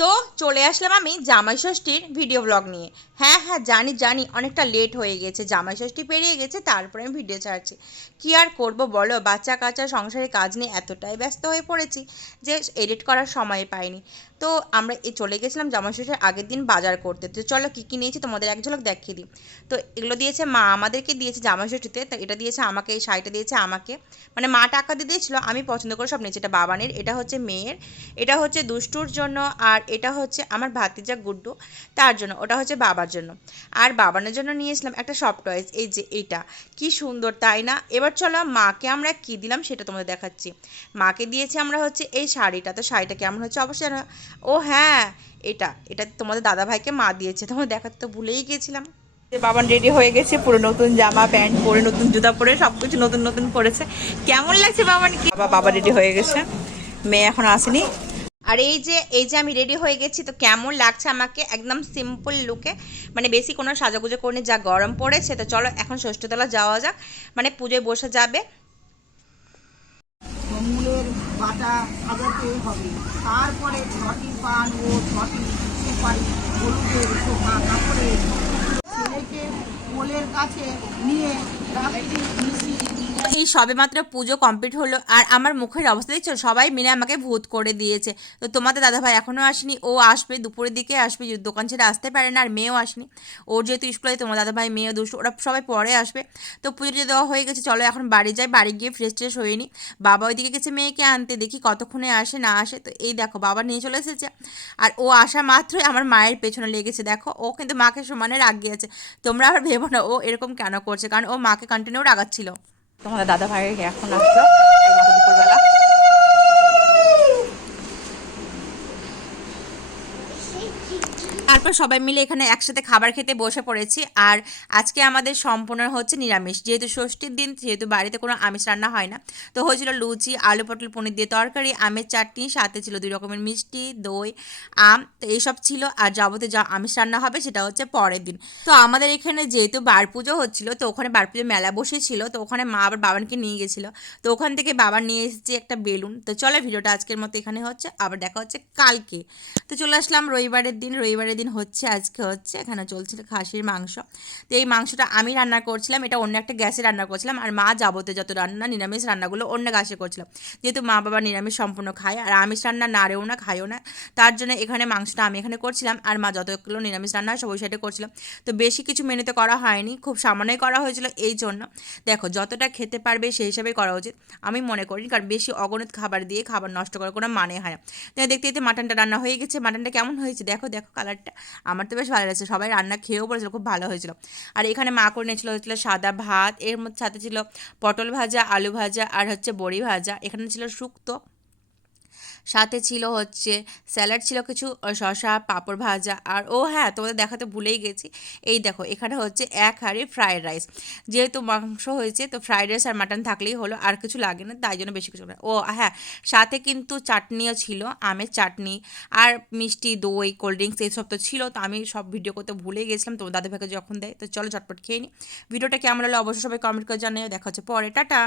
তো চলে আসলাম আমি জামাই ষষ্ঠীর ভিডিও ব্লগ নিয়ে। হ্যাঁ হ্যাঁ, জানি জানি অনেকটা লেট হয়ে গেছে, জামাই ষষ্ঠী পেরিয়ে গেছে, তারপরে আমি ভিডিও ছাড়ছি। কি আর করব বলো, বাচ্চা কাচ্চা সংসারের কাজ নিয়ে এতটাই ব্যস্ত হয়ে পড়েছি যে এডিট করার সময় পাইনি। তো আমরা চলে গেছিলাম জামাই ষষ্ঠীর আগের দিন বাজার করতে। তো চলো কী কী নিয়েছি তোমাদের এক ঝলক দেখিয়ে দিই। তো এগুলো দিয়েছে মা, আমাদেরকে দিয়েছে জামাই ষষ্ঠীতে। তো এটা দিয়েছে আমাকে, এই শাড়িটা দিয়েছে আমাকে, মানে মা টাকা দিয়ে দিয়েছিলো, আমি পছন্দ করে সব নিয়েছি। এটা বাবানের, এটা হচ্ছে মেয়ের, এটা হচ্ছে দুষ্টুর জন্য, আর এটা হচ্ছে আমার ভাতিজা গুড্ডু তার জন্য, ওটা হচ্ছে বাবার জন্য। আর বাবানের জন্য নিয়েছিলাম একটা সফট টয়েস, এই যে এইটা, কি সুন্দর তাই না। এবার চলো মাকে আমরা কি দিলাম সেটা তোমাদের দেখাচ্ছি। মাকে দিয়েছি আমরা হচ্ছে এই শাড়িটা। তো শাড়িটা কেমন হচ্ছে অবশ্যই ও হ্যাঁ, এটা এটা তোমাদের দাদা ভাইকে মা দিয়েছে, তোমাদের দেখাতে তো ভুলেই গেছিলাম। বাবান রেডি হয়ে গেছে, পুরো নতুন জামা প্যান্ট পরে, নতুন জুতা পরে, সবকিছু নতুন নতুন পরেছে। কেমন লাগছে বাবান? কি বাবা রেডি হয়ে গেছে, মেয়ে এখন আসেনি। আর এই যে আমি রেডি হয়ে গেছি, তো কেমন লাগছে আমাকে একদম সিম্পল লুকে, মানে বেশি কোনো সাজাগুজো করিনি, যা গরম পড়েছে। তো চলো এখন ষষ্ঠীতলা যাওয়া যাক, মানে পুজোয় বসে যাবে। মূলের বাটা সাজাতে হবে, তারপরে 6টি পান ও 6টি সুপারি হলুদের শোভা কাপড়ে ছেলেকে কোলের কাছে নিয়ে রাত্রি মিশিয়ে এই সবেমাত্র পুজো কমপ্লিট হলো, আর আমার মুখের অবস্থা দেখছো, সবাই মিলে আমাকে ভূত করে দিয়েছে। তো তোমাদের দাদাভাই এখনও আসেনি, ও আসবে দুপুরের দিকে আসবে, দোকান ছেড়ে আসতে পারে না। আর মেয়েও আসেনি, ওর যেহেতু স্কুলে, তোমার দাদাভাই মেয়ে দুষ্টু ওরা সবাই পরে আসবে। তো পুজো যে দেওয়া হয়ে গেছে, চলো এখন বাড়ি যাই, বাড়ি গিয়ে ফ্রেশ ট্রেশ হয়ে নিই। বাবা ওইদিকে গেছে মেয়েকে আনতে, দেখি কতক্ষণে আসে না আসে। তো এই দেখো বাবা নিয়ে চলে এসেছে, আর ও আসা মাত্রই আমার মায়ের পেছনে লেগেছে। দেখো ও কিন্তু মাকে সমানে রাগিয়েছে। তোমরা আবার ভেবো না ও এরকম কেন করছে, কারণ ও মাকে কন্টিনিউ রাগাচ্ছিল। তোমাদের দাদা ভাই এখন আসলো দুপুরবেলা। তারপর সবাই মিলে এখানে একসাথে খাবার খেতে বসে পড়েছি। আর আজকে আমাদের সম্পূর্ণ হচ্ছে নিরামিষ, যেহেতু ষষ্ঠীর দিন, যেহেতু বাড়িতে কোনো আমিষ রান্না হয় না। তো হয়েছিল লুচি, আলু পটল পনির দিয়ে তরকারি, আমের চাটনি, সাথে ছিল 2 রকমের মিষ্টি, দই, আম। তো এইসব ছিল। আর যাবতীয় যা আমিষ রান্না হবে সেটা হচ্ছে পরের দিন। তো আমাদের এখানে যেহেতু বার পুজো হচ্ছিল, তো ওখানে বার পুজো মেলা বসেছিল, তো ওখানে মা আবার বাবানকে নিয়ে গেছিলো। তো ওখান থেকে বাবা নিয়ে এসেছে একটা বেলুন। তো চলো ভিডিওটা আজকের মতো এখানে হচ্ছে, আবার দেখা হচ্ছে কালকে। তো চলে আসলাম রবিবারের দিন। রবিবারের দিন হচ্ছে আজকে হচ্ছে এখানে চলছিল খাসির মাংস। তো এই মাংসটা আমি রান্না করছিলাম, এটা অন্য একটা গ্যাসে রান্না করছিলাম। আর মা যাবতীয় যত রান্না নিরামিষ রান্নাগুলো অন্য গ্যাসে করছিলাম, যেহেতু মা বাবা নিরামিষ সম্পূর্ণ খায়, আর আমিষ রান্না নাড়েও না খায়ও না। তার জন্য এখানে মাংসটা আমি এখানে করছিলাম, আর মা যতগুলো নিরামিষ রান্না হয় সব ওই সাইডে করছিলাম। তো বেশি কিছু মেনুতে করা হয়নি, খুব সামান্যই করা হয়েছিল। এই জন্য দেখো যতটা খেতে পারবে সেই হিসাবেই করা উচিত আমি মনে করি, কারণ বেশি অগণিত খাবার দিয়ে খাবার নষ্ট করার কোনো মানে হয় না। তো দেখতে দেখতে মাটনটা রান্না হয়ে গেছে। মাটনটা কেমন হয়েছে দেখো, দেখো কালারটা, আমার তো বেশ ভালো লাগছে। সবাই রান্না খেয়েও বলেছিল খুব ভালো হয়েছিল। আর এখানে মা করে নিয়েছিল হচ্ছিল সাদা ভাত, এর মধ্যে সাথে ছিল পটল ভাজা, আলু ভাজা, আর হচ্ছে বড়ি ভাজা। এখানে ছিল শুক্তো, সাথে ছিল হচ্ছে স্যালাড, ছিল কিছু শসা, পাঁপড় ভাজা। আর ও হ্যাঁ, তোমাদের দেখাতে ভুলেই গেছি, এই দেখো এখানে হচ্ছে 1 হাঁড়ি ফ্রায়েড রাইস। যেহেতু মাংস হয়েছে, তো ফ্রায়েড রাইস আর মাটন থাকলেই হলো, আর কিছু লাগে না, তাই জন্য বেশি কিছু না। ও হ্যাঁ, সাথে কিন্তু চাটনিও ছিল, আমের চাটনি, আর মিষ্টি, দই, কোল্ড ড্রিঙ্কস এইসব তো ছিল। তো আমি সব ভিডিও করতে ভুলে গেছিলাম তোমার দাদাভাইকে যখন দেয়। তো চলো চটপট খেয়ে নিই। ভিডিওটা কেমন হলো অবশ্যই সবাই কমেন্ট করে জানিও। দেখা হচ্ছে পরে, টাটা।